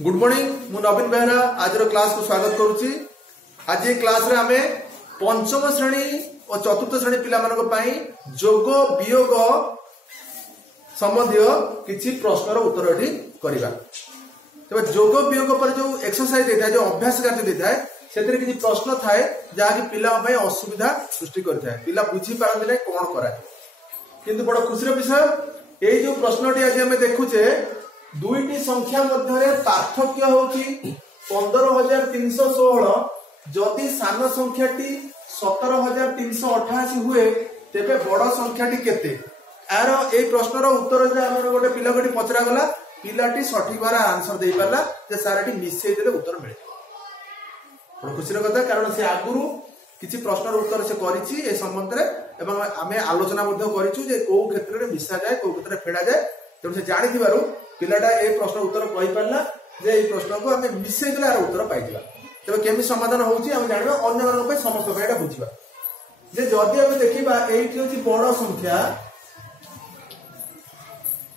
Good morning मु नवीन बेहरा आज class को स्वागत करुच्ची। आज क्लास रे आमे पंचम श्रेणी और चतुर्थ श्रेणी पिला मानक पई जोग वियोग संबंधी किछि प्रश्नर उत्तर एठी करिबा। तबे जोग वियोग पर जो एक्सरसाइज देता है जो अभ्यास कार्य देता है सेतरे किछि प्रश्न थाए जहा कि पिला पई असुविधा सृष्टि करथाय, पिला बुझी पारंती नै कोन कराय। किंतु बड़ खुशीर विषय ए जो प्रश्नटी आज हमें देखुचे दुईटी संख्या मध्य पार्थक्य होची 15,316 जदि सान संख्याटी 17,388 हुए तेबे बड़ संख्याटी केते। यार ए प्रश्नर उत्तर जे हमर गोटे पिलाटी पचरा गला, पिलाटी सठिक बार आंसर दे पारला जे साराटी मिसई देले उत्तर मिले। बड़ खुशीर कथा, कारण से आगुरु किछि प्रश्नर उत्तर से करिछि ए संबंध रे एवं आमे आलोचना मध्ये करिछु जे को क्षेत्र रे मिसा जाय को क्षेत्र रे फेडा जाय। तेणु से जानि थिबारु पिलाटा ए प्रश्न उत्तर कहि पारला जे ए प्रश्न को हमें मिसई देला आर उत्तर पाइ दिबा। तबे केमि समाधान होउछि हम जानिबा, अन्य मानक पे समस्त पे एटा बुझिबा जे जदि हम देखिबा एठी होछि बड़ संख्या,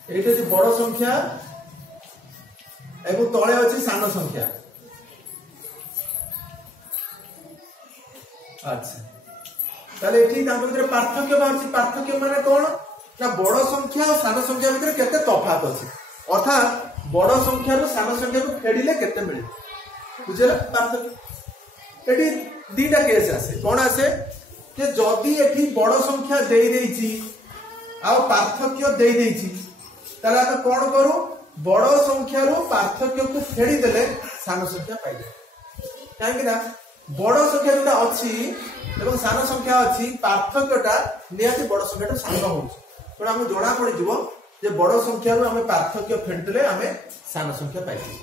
एठी होछि बड़ संख्या एगो तळे अछि सान संख्या। अच्छा ताले एठी तांको भितर पार्थक्य बाहरछि। पार्थक्य माने कोन ना बड़ संख्या और सान संख्या भितर केते तफात अछि, अर्थात बड़ संख्या रो सान संख्या को फेडिले केते मिले बुझला। पार्थक्य एठी दीटा केस आसे। कोन आसे जे जदि एठी बड़ संख्या देई देइछि आ पार्थक्य देई देइछि ताला तो कोन करू, बड़ संख्या रो पार्थक्य को फेडी देले सान संख्या पाइले। काहे कि ना बड़ संख्या जोटा अछि एवं सान संख्या अछि, पार्थक्यटा नियाति बड़ संख्याटा सान होउछि। पण हमहु जणा पड़ि जिवो जे बड़ संख्या रो हमें पार्थक्य फेडले हमें सान संख्या पाइछि,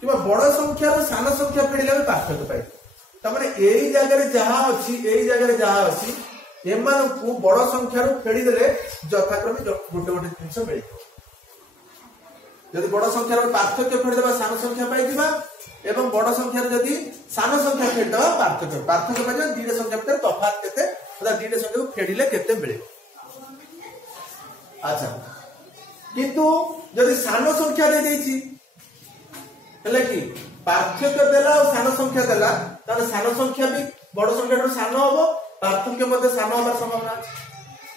किबा बड़ संख्या रो सान संख्या फेडिले हमें पार्थक्य पाइछि। त माने एई जगह रे जहा अछि, एई जगह रे जहा अछि एमान को बड़ संख्या रो फेडी देले यथाक्रमे गोटे गोटे जिंस मिले। यदि बड़ संख्या रो पार्थक्य फेडी देबा सान संख्या पाइ दिबा एवं बड़ संख्या रो यदि सान संख्या फेडी देबा पार्थक्य पाइ दिबा। दीटा संख्या भितर तफात केते अथवा दीटा संख्या को फेडिले केते मिले। अच्छा किंतु जदि सान संख्या दे देछि हले कि पार्थक्य देला और सान संख्या देला ताले सान संख्या भी बड़ संख्या रो सान होबो, पार्थक्य मध्ये सान होबार संभावना अछि।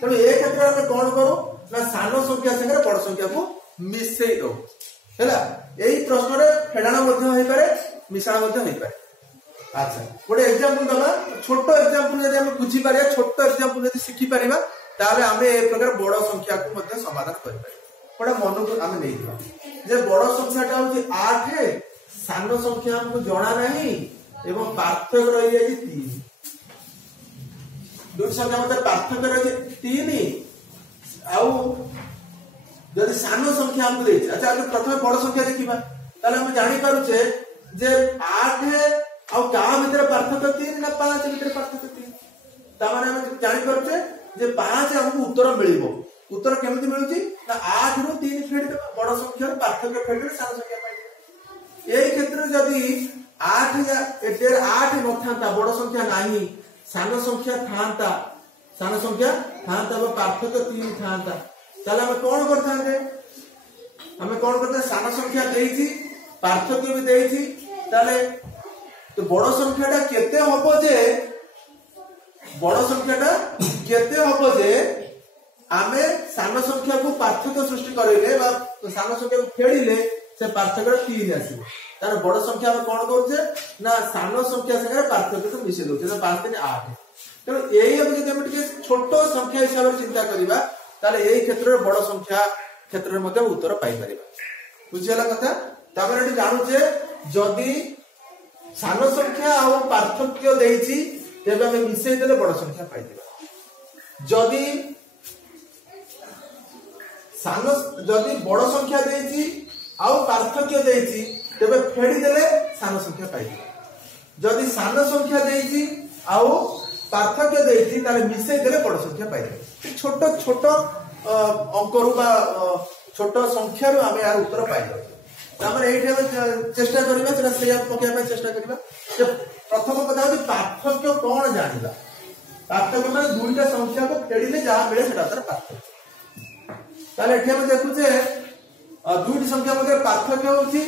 तबे ए क्षेत्र में कोन करू ना सान संख्या संगे बड़ संख्या को मिसई दो हैला। एई प्रश्न रे फेडाना मध्ये होई पारे, मिसाना मध्ये होई पारे। अच्छा गोटे एग्जांपल दबा, छोटो एग्जांपल यदि हम बुझी पारिया, छोटो एग्जांपल यदि सिखि पारिबा ताले हमें ए प्रकार बड़ संख्या को मध्ये समाधान करि पारे। बड़ा मन को हमें नै दिबा जे बड़ संख्याटा होछि 8, सान संख्या हमको जणा नाही एवं पार्थक्य रहि जाय 3। दुई संख्या मध्ये पार्थक्य रहि 3 आउ जदि सान संख्या हमको देछि। अच्छा हम प्रथमे बड़ संख्या देखिबा ताले हम जानि पारुछे जे 8 आउ का भितर पार्थक्य 3 ना 5 भितर पार्थक्य 3। ता माने हम जानि पारुछे जे 5 हमको उत्तर मिलिबो। उत्तर केमिति मिलुची ना 8 रो 3 फेड देबा, बड़ संख्या रो पार्थक्य फेड दे सान संख्या पाइ। एई क्षेत्र जदि 8 या 8 न थांता, बड़ संख्या नाही, सान संख्या थांता, सान संख्या थांता बा पार्थक्य 3 थांता, ताले हम कोन करथांते, हम कोन करते सान संख्या देइछि पार्थक्य भी देइछि ताले तो बड़ संख्याटा केते होबो जे, बड़ संख्याटा केते होबो जे आमे सान संख्या को पार्थक्य सृष्टि करेले बा सान संख्या को फेडिले से पार्थक्य 3 आसीबो। तार बड़ संख्या में कोन करछे ना सान संख्या संगे पार्थक्य को मिसे दोछे तो 5 3 8। तो एई हम जदि हम टिके छोटो संख्या हिसाब रे चिंता करिबा ताले एई क्षेत्र रे बड़ संख्या क्षेत्र रे मध्ये उत्तर पाइ परिबा। बुझिला कथा। तापर एठी जानु जे जदि सान संख्या आ पार्थक्य देइछि तेबे हम मिसे देले बड़ संख्या पाइ दिबा। जदि बड़ संख्या देइछि आउ पार्थक्य देइछि तेबे फेडी देले सान संख्या पाइ दिबा। जदि सान संख्या देइछि आउ पार्थक्य देइछि ताले मिसे देले बड़ संख्या पाइ दिबा। छोटो छोटो अंक रु बा छोटो संख्या रु हमें यार उत्तर पाइ जाउ। तापर एठी हम चेष्टा करिबा सेटा सेया पकेया पे चेष्टा करिबा। जे प्रथम कथा होछि पार्थक्य कोन जानिबा। पार्थक्य माने दुईटा संख्या को फेडिले जा मिले सेटा तर पार्थक्य। ताले एठी हम देखुचे दुईटी संख्या मध्ये पार्थक्य होछि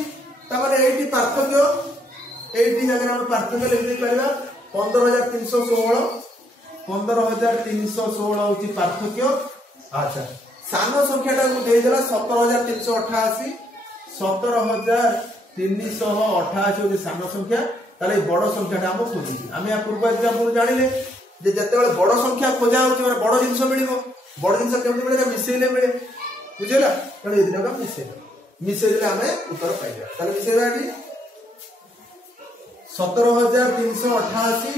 तामाने एटी पार्थक्य एटी जगह हम पार्थक्य लिख दे परिबा 15316 15316 होची पार्थक्य। अच्छा सानो संख्याटा को दे देला 17388 17388 होची सानो संख्या ताले बड़ संख्याटा हम खोजी हम या पूर्व एग्जांपल जानिले जे जते बेले बड़ संख्या खोजा होची माने बड़ जिंस मिलिबो बड़ जिंस केमति मिले मिसेले मिले बुझिला तने एदिना का मिसेले हमें उत्तर पाइबा ताले मिसेबा कि 17388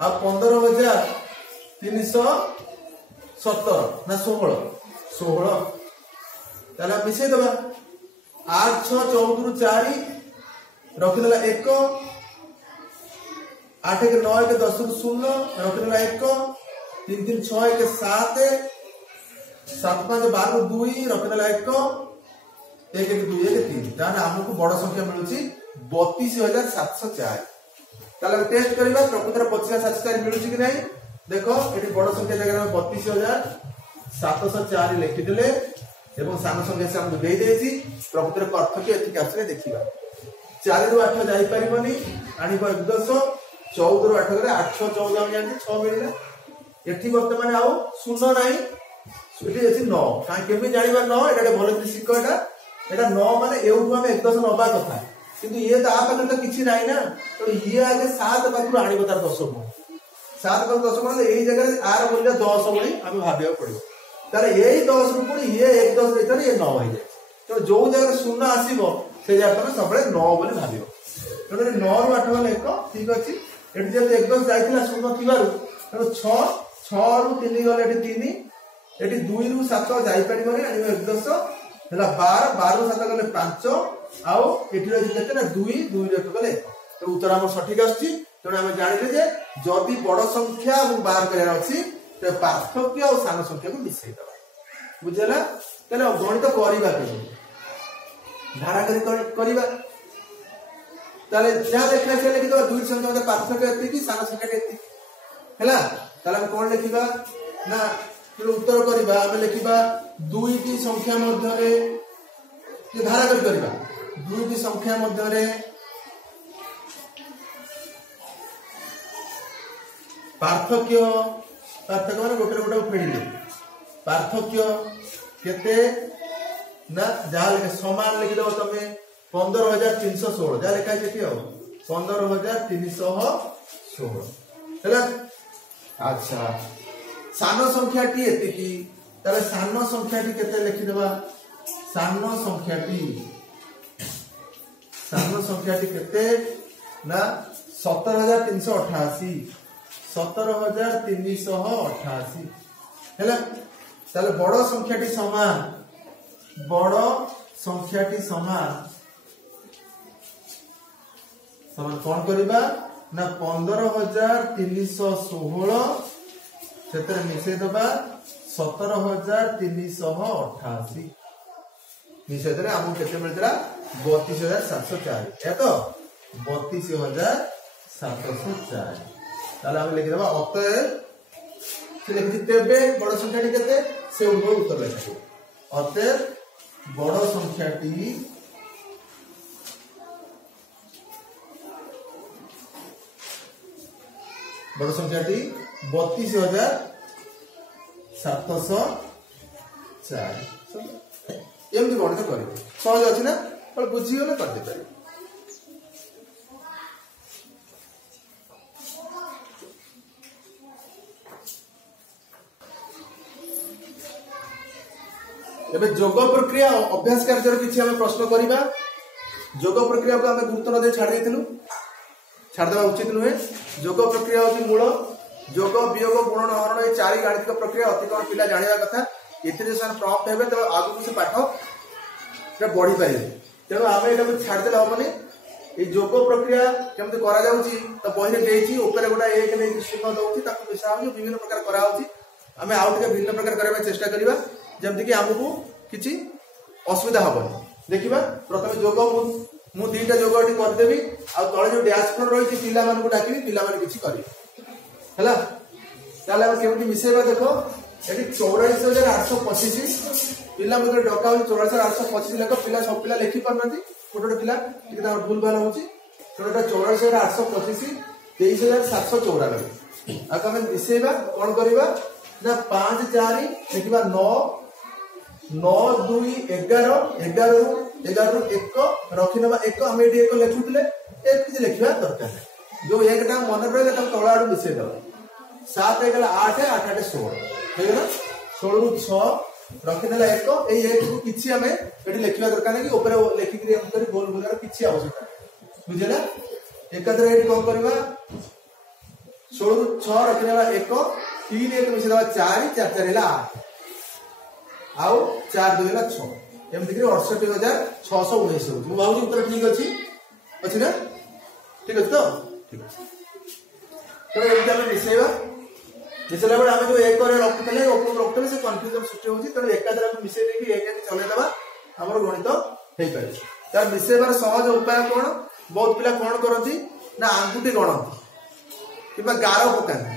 आ 15317 ना 16 ताले मिसे दबा 8 6 14 4 रखिदेला 1 8 के 9 के 10 0 रखिदेला 1 3 3 6 के 7 7 5 12 2 रखिदेला 1 1 के 2 1 3 ताने हमको बड़ संख्या मिलुची 32704 ताले टेस्ट करबा प्रकृतर 25704 मिलुची कि नहीं देखो एटी बड़ संख्या जगह में 32704 लिखि देले एवं सानो संख्या से हम दे देछि प्रकृतर पार्थक्य एतिक आसले देखिबा 4 रु 8 जाई परिबनी आनी को 10 14 रु 8 करे 8 6 14 हम जानि 6 मिलला एठी वर्तमान आउ शून्य नाही एठी अछि 9 का केबे जानिबा 9 एटा भलो सिक्को एटा 9 माने एउठु हम 1 10 नबा कथा किंतु ये तो आप तो किछि नाही ना तो ये आगे 7 पाखु आनी बता 10 गुण 7 पाखु 10 गुण एही जगह आर मूल्य 10 बोली हम भाबिया पड़िबो तारे यही 10 रु पुनी ये 1 10 लेतर ये 9 हो जाय तो जो जगह शून्य आसीबो से जगह पर सबले 9 बोली भाबियो तो 9 रु 8 बोले 1 ठीक अछि एठी जे 1 10 जाइतिला शून्य थिबारु तो 6 6 रु 3 गले एठी 3 एठी 2 रु 7 जाई परिबो ने 1 10 हला 12 12 रु 7 गले 5 आउ एठी रहि केते ना 2 2 रे गले तो उत्तर हम सठिक आछि तो हम जानिले जे जदी बड़ संख्या और बाहर करर अछि तो पार्थक्य और सानो संख्या को मिसै दबा बुझला तले गणित करिबा के धारा करिबा ताले जा देखले से लिखि दो दुई संख्या में पार्थक्य एति कि सानो संख्या एति हैला ताले हम कोन लिखिबा ना फिर उत्तर करिबा हम लिखिबा दुईटी संख्या मध्य रे ये धारा करिबा दुईटी संख्या मध्य रे पार्थक्य पार्थक्य माने गोटे गोटे फेडिले पार्थक्य केते ना जहा लिखे समान लिखि दो तमे 15316 जहा लिखा छै हो 15316 हैला। अच्छा सानो संख्या टी एति की तले सानो संख्या टी केते लिखि देबा सानो संख्या टी केते ना 17388 17388 हैला ताले बड़ संख्याटी समान कौन करिबा ना 15316 सेतर मिसे दबा 17388 मिसे दरे हमु केते मिलतरा 32704 या तो 32704 ताले हम लिखि दबा अतएव से लिखि तेबे बड़ संख्याटी केते से उत्तर लिखि अतएव बड़ संख्याटी 32704 एमती गणित करेंगे सहज अच्छी ना बुझीगले करदे पारे। एबे जोग प्रक्रिया अभ्यास कार्य किछि हमें प्रश्न करिबा जोग प्रक्रिया को हमें गुरुत्व न दे छाड़ देथिलु छाड़ देबा उचित नुहे। जोग प्रक्रिया होची मूल जोग वियोग गुणन हरण ए चारि गाणितिक प्रक्रिया अति कम पिला जानिबा कथा एते सन प्रॉप्ट हेबे त आगु से पाठ रे बढ़ी पारिबे तेनो आमे एटा छाड़ देला हमने ए जोग प्रक्रिया केमते करा जाउची त बहिरे देइची ऊपर गोटा एक नै चिन्ह दउची ताकु मिसा हो विभिन्न प्रकार करा होची हमें आउ टिके भिन्न प्रकार करबा चेष्टा करिबा जमति कि हमकु किछि असुविधा हबनी देखिबा। प्रथमे जोग मु दीटा जोगटी कर देबी आ तळे जो डैश पर रही छि पिला मान को डाकिबी पिला मान किछि करी हैला ताले हम केमति मिसेबा देखो एटी 84825 पिला मते डका हो 84,825 लेख पिला सब पिला लिखि पारनाती गोटे पिला टिके तार भूल भाल होची तो 84,825 23,794 आका हम मिसेबा कोन करबा ना 5 4 देखिबा 9 9 2 11 11 ରୁ 1 रखिनबा 1 हम एडी 1 लिखुतले एक किछ लिखिबा दरकार जो एकटा मन रहले त तळा आडू मिसे दबा 7 गला 8 8 8 16 हे गेला 16 ରୁ 6 रखिदेला 1 ए 1 को किछि हमें एडी लिखिबा दरकार नै कि ऊपर लिखि कि हम करी गोल गोल किछि आवश्यकता बुझला एकत्र एडी कोन करबा 16 ରୁ 6 रखिदेला 1 3 1 मिसे दबा 4 4 4 ହେଲା 8 आउ 4 2 ହେଲା 6 एमति कि 68,619 हो मु भाबु उत्तर ठीक अछि ना ठीक अछि तो ठीक अछि तो एमति हम मिसेबा मिसेला बड हम जो एक करे रखतले ओपर रखतले से कंफ्यूजन सृष्टि होछि त एकादरा हम मिसे देकी एक एक चले दबा हमर गणित हेइ पारे त मिसेबार सहज उपाय कोन बहुत पिला कोन करନ୍ତି ना आंगुठी गणନ୍ତି किबा गारो पकाନ୍ତି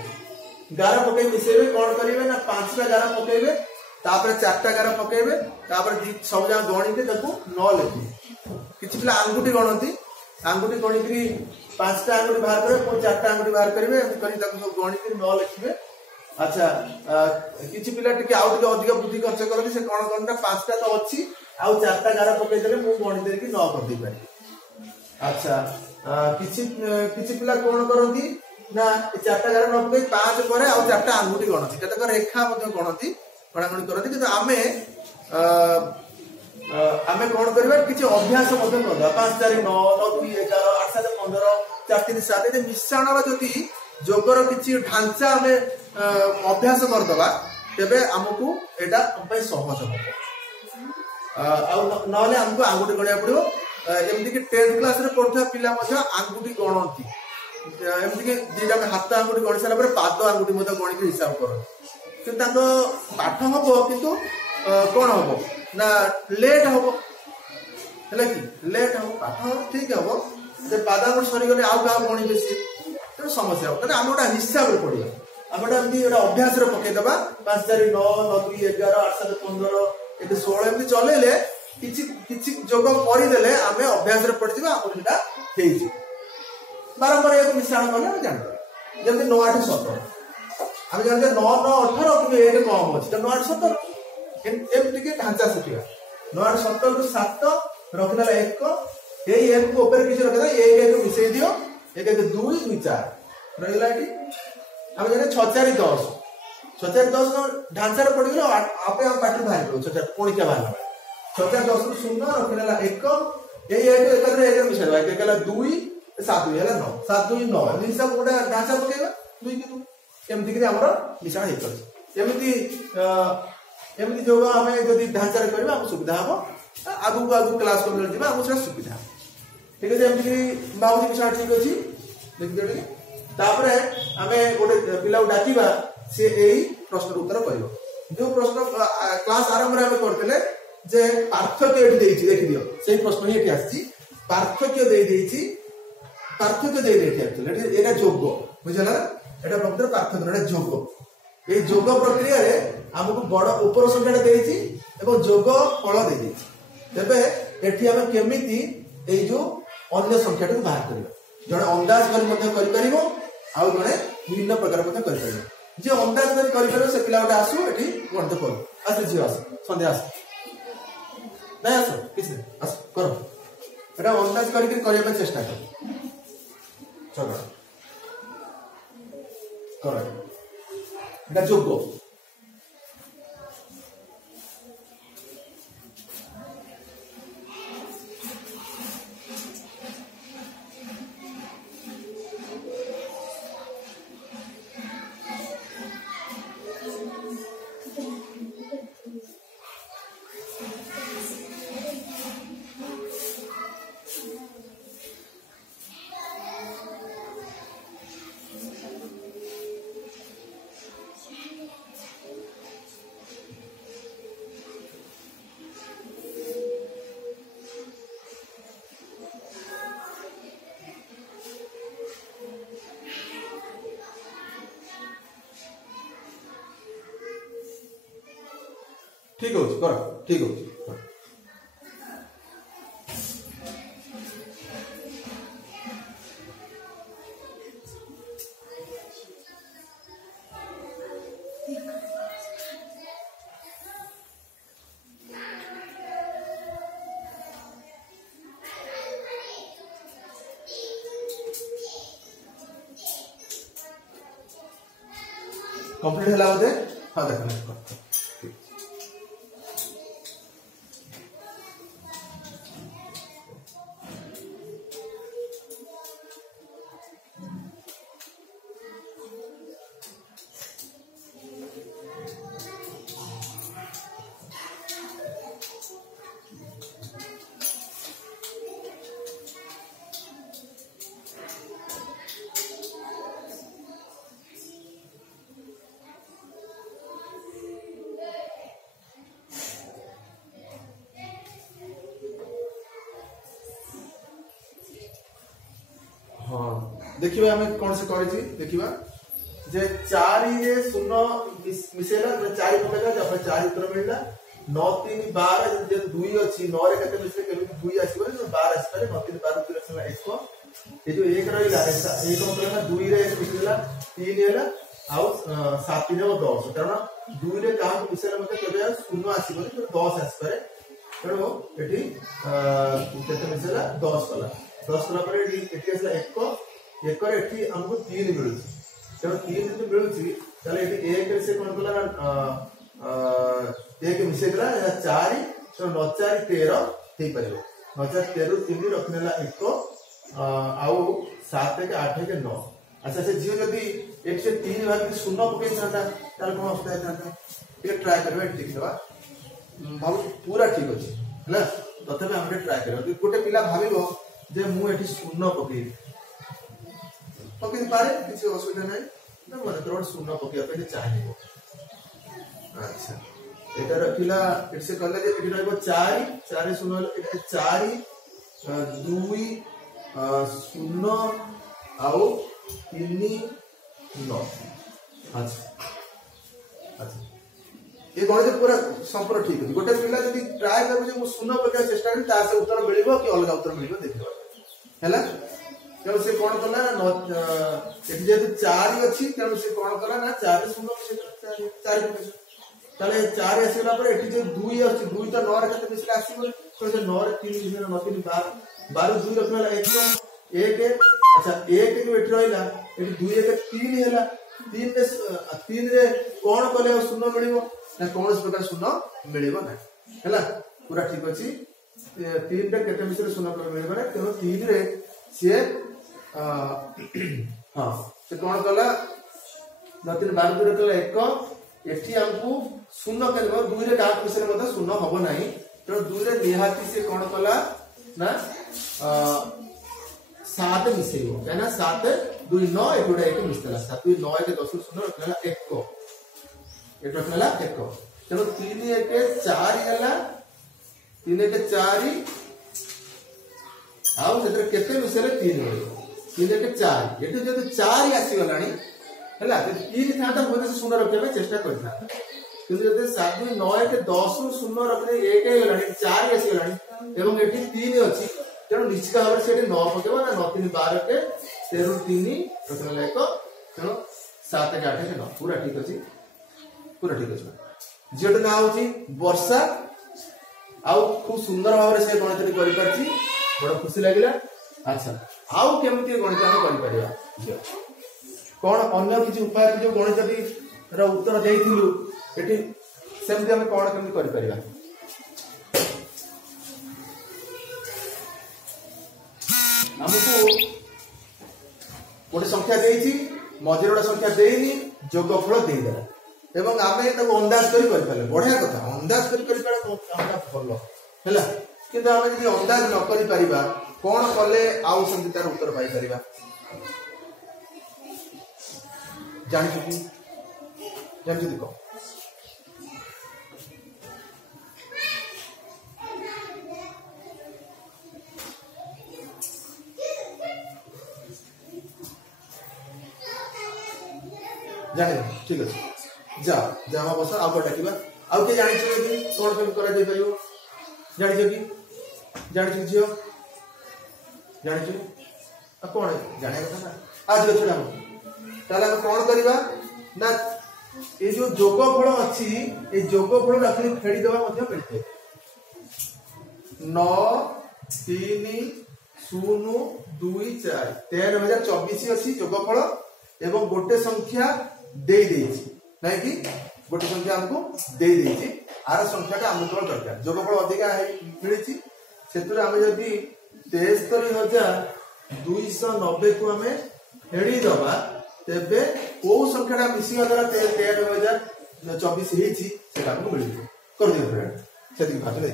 गारो पकई मिसेबे कोन करिवे ना 5टा गारो पकईबे तापर 4टा गारो पकईबे तापर सब जा गणी के ताकू न लिखि किछि पिला आंगुठी गणନ୍ତି आंगुठी गणी करी 5टा आंगुठी बाहर करे पुन 4टा आंगुठी बाहर करिवे एमति करी ताकू सब गणी के न लिखिबे अच्छा किछि पिला टिके आउ टिके अधिक बुद्धि खर्च करନ୍ତି से कोन करना 5टा तो अछि आउ 4टा गारो पकई देले मु गणी दे कि न कर दे पारि अच्छा किछि पिला कोन करନ୍ତି ना 4टा गारो न पकई 5 करे आउ 4टा आंगुठी गणନ୍ତି केतक रेखा मध्ये गणନ୍ତି गणागणी करती कि आमे आमे कोन करबा किछि अभ्यास मध्ये करबा 5 4 9 9 2 11 8 7 15 4 3 7 ए मिश्रण रो जति जोगर किछि ढांचा आमे अभ्यास करदबा तबे हमकु एटा हमपय सहज हो नले हमकु आंगुठी गणिया पड़िबो एमति कि 10th क्लास रे पढथा पिला मध्ये आंगुठी गणंती एमति कि दीटा हाथ आंगुठी गणी सारा पर पाद आंगुठी मध्ये गणी के हिसाब करो कि ताको पाठ हबो किंतु कोन हबो ना लेट हबो हला कि लेट हबो पाठ ठीक हबो जे पादा गुण सरी गले आउ का गणी बेसी तो समस्या हो त हमटा हिसाब रे पड़ियो हमटा एमदी एटा अभ्यास रे पके दबा 5 4 9 9 2 11 8 7 15 एते 16 एमदी चलेले किछि किछि जोग करि देले हमें अभ्यास रे पड़ जिबा हमर एटा हेइ जी बारंबार एक मिश्रण करले हम जान जल्दी 9 8 17 हम जानते 9 9 18 कि एक कम अछि त 9 8 17 एमति के ढांचा सिखिया 9 8 17 को 7 रखला 1 ए एक को ऊपर किछ रखला 1 1 मिसै दियो 1 1 2 2 4 रहला कि हम जाने 6 4 10 6 4 10 no ढांचा रे पड़ गेलो आपे हम पाठी बाहर करो 6 4 कोणी के बाहर 6 4 10 को 0 रखला 1 ए एक एकरे एक मिसै भाई केला 2 7 2 ହେଲା 9 7 2 9 एमि सब गोटा ढांचा पकेबा 2 के 2 एमति कि हमर मिश्रण हे कर एमति जो हमें यदि ढांचा रे करबा हम सुविधा हो आगु क्लास को मिल जिबा हम से सुविधा ठीक है एमति कि बाबू मिश्रण ठीक अछि देखि देले तापरे हमें गोटे पिला डाकिबा से एई प्रश्न उत्तर करियो जो प्रश्न क्लास आरंभ रे हम करतले जे पार्थक्य एठी देछि देखि दियो सेही प्रश्न ही एठी आछि पार्थक्य दे देछि एक्चुअली एटा जोग्य बुझला एटा प्रकृत पार्थक्य एटा जोग ए जोग प्रक्रिया रे हमकु बड़ ऊपर संख्याटा देछि एवं जोग फल दे देछि तबे एठी हम केमिति ए जो अन्य संख्याटा बाहर करियो जणे अंदाज करि परिबो आउ जणे विभिन्न प्रकार मध्ये करि परिबो जे अंदाज करि परिबो से पिलाटा आसु एठी गणित करू आसे जी आस संध्या आस नै आस किछ नै आस करो एटा अंदाज करि करिया चेष्टा कर चलो करो एटा जोग्य ठीक हो कर ठीक हो कंप्लीट है बोधे हाँ देख हाँ देखिए आम कौन से करी देखिए जे 4 रे 0 मिसेला 4 पकेला जब 4 उत्तर मिलला 9 3 12 जे 2 अछि 9 रे कते मिसे केमि 2 आसीबो 12 आसी पारे 9 3 12 उत्तर सला 1 ये जो 1 रहिला 1 मतलब 2 रे मिसेला 3 हेला आउ 7 3 10 कारण 2 रे काम मिसेला मते केबे 0 आसीबो 10 आसी पारे तेणु एठी केते मिसेला 10 कला 10 कला पर एठी असला 1 रे एठी हमको 3 मिलु तेणु 3 जो मिलुची ताले एठी 1 रे से कोन कला 1 मिसे कला 4 तो 9 4 13 हेई परिबो 9 4 13 3 रखनेला 1 आउ 7 के 8 के 9 अच्छा से जियो जदी एक से 3 भाग के 0 पके थाता ताल कोन अवस्था थाता ये ट्राई करबे ठीक दबा भाव पूरा ठीक अछि हला तथबे हमरे ट्राई करबो गोटे पिला भाबिबो जे मु एठी 0 पके पके पारे किसी असुविधा नाही ना मन तोड़ 0 पके पे चाहिबो अच्छा एटा रखिला इसे करले जे एठी रहबो 4 4 0 एटा 4 2 0 आउ 3 9 अच्छा अच्छा ये गणित पूरा संपूर्ण ठीक है गोटे पिला जदी ट्राई करबो जे मु 0 पके चेष्टा करी ता से उत्तर मिलिबो कि अलग उत्तर मिलिबो देखिबो हैला तेणु से कौन कला एटी जेहेतु 4 अच्छी तेणु से कौन कला ना 4 0 4 ताले 4 आसीला पर एटी जे 2 अछि 2 तो 9 रे कते मिसले आसीबो तो जे 9 रे 3 मिसले 9 3 12 12 2 रखला 1 अच्छा 1 जो एटी रहला एटी 2 1 3 हैला 3 रे कौन कले 0 मिलिबो ना कौन प्रकार 0 मिलिबो ना हैला पूरा ठीक अछि 3 रे केते मिसले 0 पर मिलिबो ना तेणु 3 रे से हाँ से कौन कला 9 3 12 2 कला 1 एठी हमको 0 करबो 2 रे काट मिसले मते 0 हबो नाही तो 2 रे निहाती से कौन कला ना 7 मिसेबो काना 7 2 9 एगुडा 1 मिसला 7 2 9 के 10 0 रखला 1 रखला 1 चलो 3 1 4 हला 3 1 4 आउ सेतर केते मिसले 3 मिलिबो 3 1 4 एठी जदि 4 आसी गलानी हला 3 थाता बोले से 0 रखबे चेष्टा करथा किंतु जदि 7 2 9 1 10 0 रखले 1 हे गलानी 4 आसी गलानी एवं एठी 3 अछि तेणु निश्चित भाव से 9 पकेबो ना 9 3 12 के 13 3 रखला 1 तेणु 7 के 8 के 9 पूरा ठीक अछि जेट ना होची वर्षा आउ खूब सुंदर भाव से गणित करि परची बड़ा खुशी लगिला अच्छा आउ केमती गणित हम करि परिबा कोन अन्य किछि उपाय जो गणित रा उत्तर देइथिलु एठी सेमती हम कोन केमती करि परिबा हमको गोटे संख्या देइछि मझिरोडा संख्या देइनी जोगफल देइ देला एवं आमे ताको अंदाज करि परले बढ़िया कथा अंदाज करि हमरा भलो हैला किंतु आमे जदि अंदाज न करि परिबा कोन कले आउ संधि तार उत्तर पाई परिबा जानि देखो जानि ठीक अछि जा बस आउ डाकिबा आउ के जानि छ कि कोन केम करा जाय परियो जानि छ कि जानि छ जियो जानि छ आ कोन जाने କଥା ना आज छुड़ा ताला हम कोन करबा ना ये जो जोगफल अच्छी ये जोगफल आखिर फेड़ी देवा मध्य मिलते 9 3 0 2 4 13,024 अच्छी जोगफल एवं गोटे संख्या दे देछि नै कि गोटे संख्या हमको दे देछि आर संख्या का हमको दरकार जोगफल अधिका मिलिछि सेतुरे हम जदी 73,290 को हमें फेड़ी दबा तेबे को संख्याटा मिसिवा द्वारा 13,024 हेछि सेटा हमको मिल कर दियो फ्रेंड सेति भात नै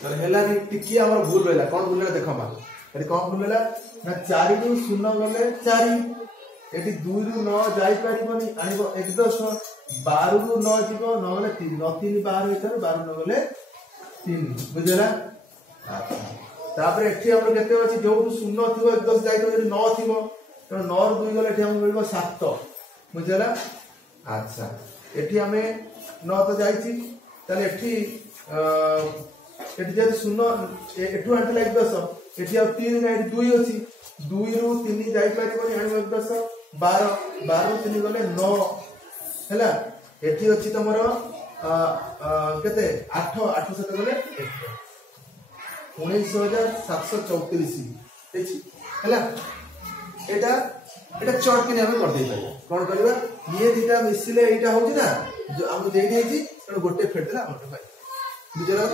तर हेला नी टिकी हमर भूल रहला कोन भूल रहला देखबा एटी कोन भूल रहला ना 4 रु 0 गले 4 एटी 2 रु 9 जाई परिबनी आनिबो 1 10 12 रु 9 जीवो 9 गले 3 9 3 12 भीतर 12 9 गले 3 बुझला अच्छा तापर एठी हमर केते अछि जो 0 थिबो 1 10 जाई तो 9 थिबो तो 9 रु 2 गले एठी हम मिलबो 7 बुझला अच्छा एठी हमें 9 तो जाईची तले एठी एटी जे 0 एठु आंटे लाइक 10 एटी आ 3 ना 2 अछि 2 रु 3 जाई परिबनी आनि 10 12 12 रु 3 गले 9 हैला एटी अछि तमरो केते 8 8 7 गले 19,734 एछि हैला एटा चॉट के हम कर दे पारे कोन करबा ये दिटा मिसिले एटा होछि ना जो हम दे देछि तो गोटे फेड देला हम पाइ बुझला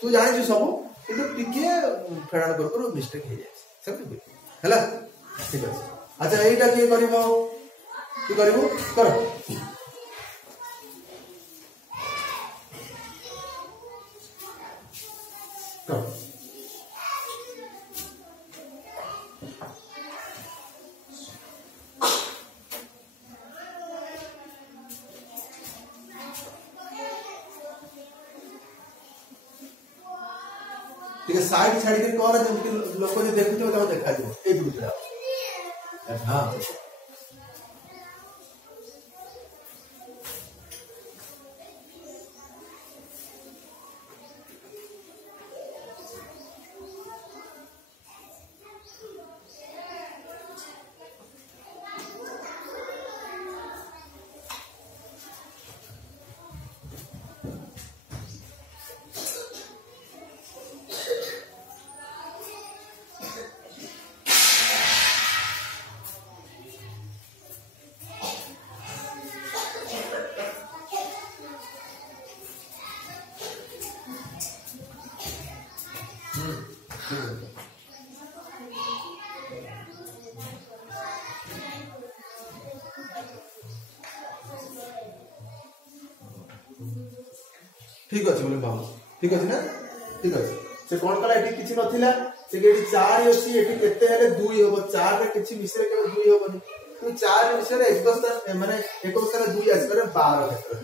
तू जाने सब किंतु टिके फेडान कर मिस्टेक हो जाए सब हैला ठीक है अच्छा एटा के करबो की करबो कर ठीक है साइड छाड़ी के कौन जब लोग जो देखते हो तो देखा दियो ए दूसरा हां ठीक अछि बोले बाबू ठीक अछि ना ठीक अछि से कोन कला एठी किछि नथिला से एठी 4 अछि एठी केते हेले 2 होबो 4 रे किछि मिसरे के 2 होबनी तो 4 मिसरे 1 माने 1 मिसरे 2 आसी पारे 12 क्षेत्र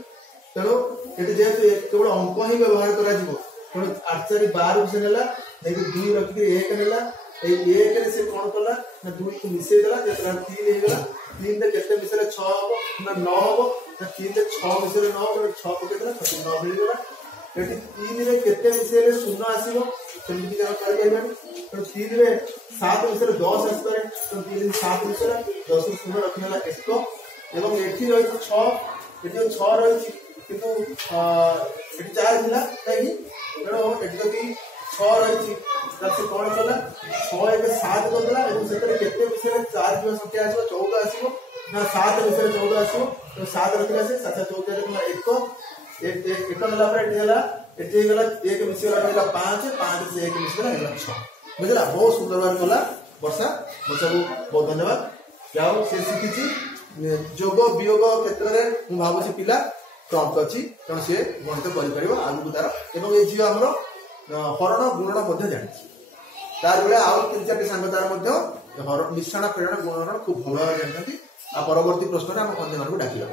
तेरो एठी जे केवल अंक ही व्यवहार करा जिवो तो 8 4 12 से नेला देखि 2 रखि के 1 नेला ए 1 रे से कोन कला ना 2 को मिसे देला जे 3 हे गेला 3 रे केते मिसरे 6 होबो ना 9 होबो ना 3 रे 6 मिसरे 9 रे 6 पके देला 9 मिल गेला एटी 3 रे केते मिसेले 0 आसीबो सेमि जरा कर देबे तो 3 रे 7 मिसेले 10 आसी पारे तो 3 रे 7 मिसेले 10 रे 0 रखनेला 1 एवं एठी रही 6 एठी 6 रही किंतु एठी 4 थिला काई एनो एठी जदी 6 रही तब से कोन चला 6 एक 7 कर देला एवं सेतरे केते मिसेले 4 जो संख्या आसीबो 14 आसीबो ना 7 मिसेले 14 आसीबो तो 7 रखला से 7 14 रे 1 एक एक होला पर एठी होला एठी गला एक मिसी गला होला 5 5 से एक मिसी गला 6 बुझला बहुत सुंदर भाव होला वर्षा मो सब बहुत धन्यवाद जाओ से शिखिची जोग वियोग क्षेत्र में मु भाबुची पिला प्रॉम्प्ट अछि कारण से गणित करि परिबो आगु तार एवं ए जीव हमरो हरण गुणन मध्ये जानि तार बेले आउ तीन चार संग तार मध्ये हरण मिश्रण प्रेरण गुणन खूब भल भाव जानथि आ परवर्ती प्रश्न रे हम अन्य मानकु डाकिबा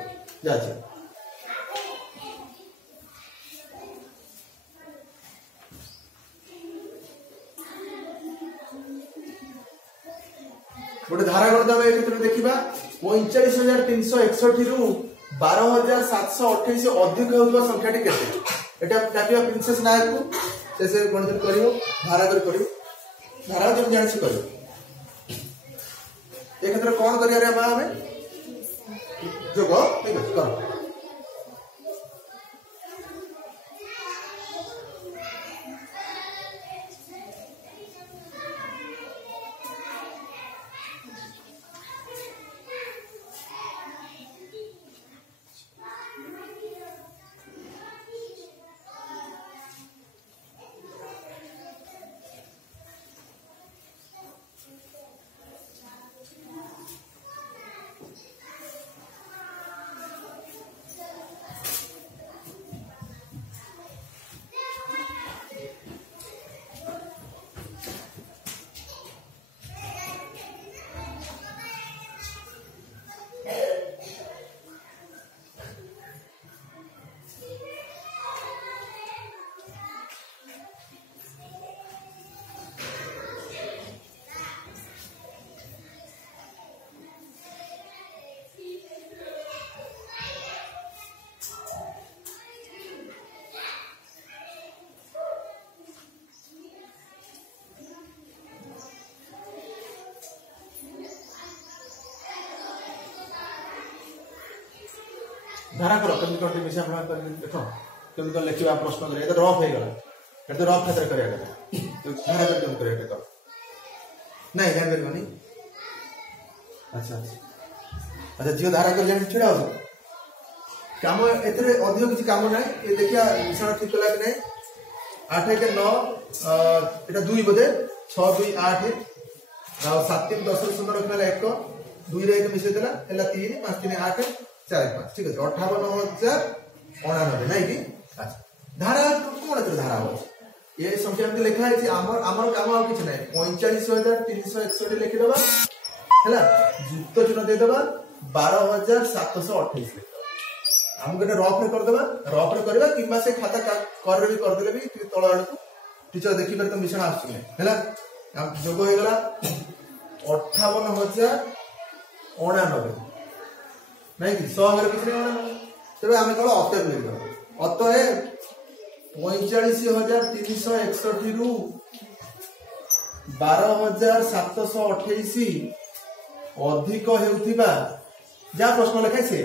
जाछि गोटे धारा गणित हम क्षेत्र में देखा 45,361 रु 12,728 अधिक होता संख्याटी केते डाकिबा प्रिंसेस नायक को से गणित करियो धारा कर धारा जब जान से करियो ए क्षेत्र कोन करिया रे हमें जोग ठीक है कर धारा करो कमी करते मिसा हमरा कर देखो कमी कर लिखिबा प्रश्न करे तो रफ हे गला एते रफ खातिर करिया गला तो धारा कर कमी करे कर नहीं जान करबनी अच्छा अच्छा जियो धारा कर जान छिड़ा हो काम एतरे अधिक किछ काम नै ए देखिया मिश्रण ठीक कला कि नै 8 के 9 एटा 2 बदे 6 2 8 7 3 10 सुंदर रखला 1 2 रे 1 मिसे देला एला 3 5 3 8 4 5 ठीक है 58,089 नहीं कि अच्छा धारा कोन एतरे धारा हो ये संख्या में लिखा है हमर हमर काम आ किछ नै 45,361 लिखि दबा हैला युक्त चिन्ह दे दबा 12,728 हम गने रफ रे कर देबा रफ रे करबा किबा से खाता कर रे भी कर देले भी तळ आड़ को टीचर देखि पर तो मिश्रण आछ हैला हम जोग हो गला 58,089 नहीं कि 100 अगर किछ नै तबे हम कल अतः लिख दबा अतः 45,361 रु 12,728 अधिक हेउथिबा जा प्रश्न लिखा से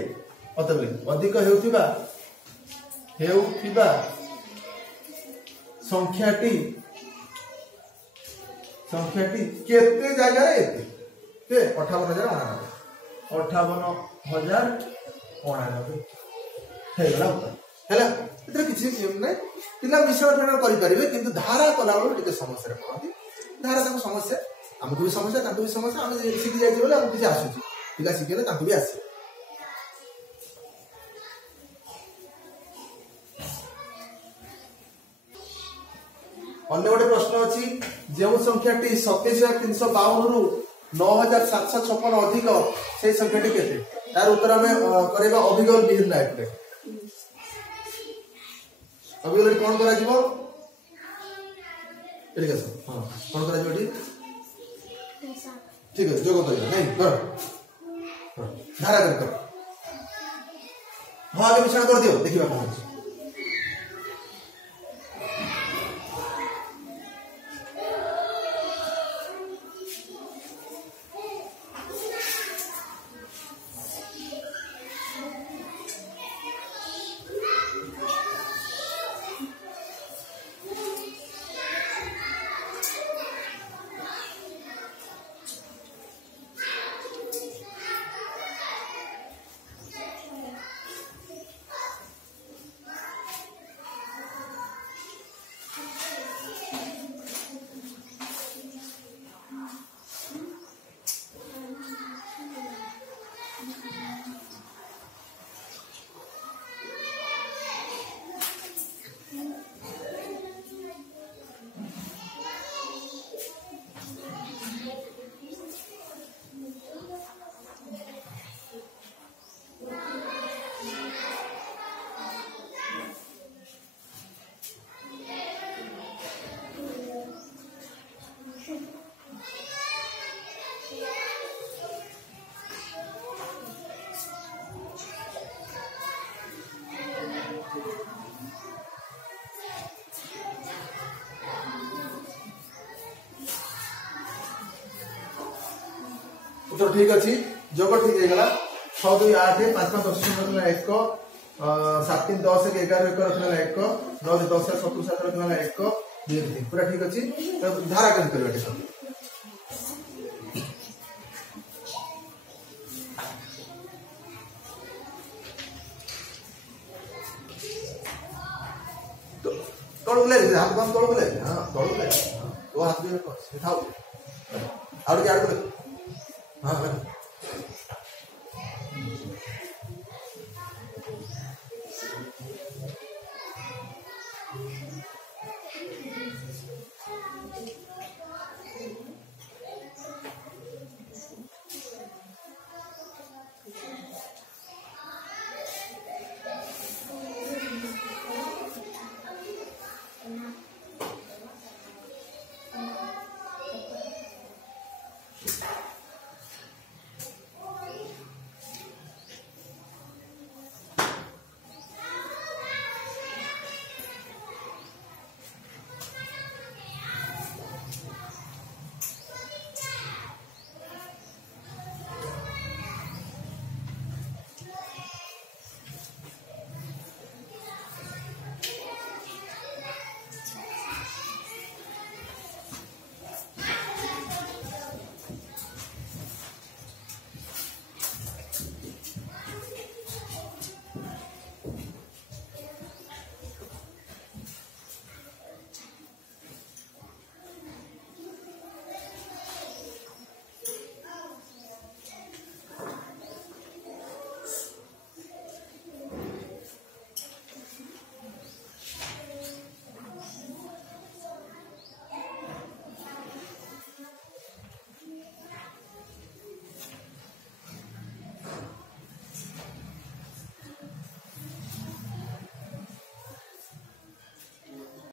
अतः अधिक हेउथिबा संख्याटी केते जगह रे के 58,089 हे गला हैला इतरे किछि नै पिला विषय ट्रेनर करि परिबे किंतु धारा कला वाला टिके समस्या रे पड़ती धारा तक समस्या हमको भी समस्या ताको भी समस्या हम सिखि जाय बोले हम किछि आसुची पिला सिखेले ताको भी आसे अन्य गोटे प्रश्न अछि जेउ संख्याटी 27,352 रु 9,756 अधिक से संख्याटी केते तार उत्तर में करेगा अभिगल विहीन नायक अभिगल कौन करा जीवो ठीक है हां कौन करा जीवो ठीक है जोग करियो नहीं कर धारा कर हां आगे विचार कर दियो देखिबा कौन उत्तर ठीक अच्छी जोग ठीक है 6 2 8 5 5 10 रखना 1 7 3 10 11 1 रखना 1 9 10 7 7 रखना 1 2 3 पूरा ठीक अच्छी तो धारा केमती करवा तोड़ बुले हाथ कम तोड़ बुले हां तोड़ बुले तो हाथ भी रखो सिखाओ और क्या बोले हां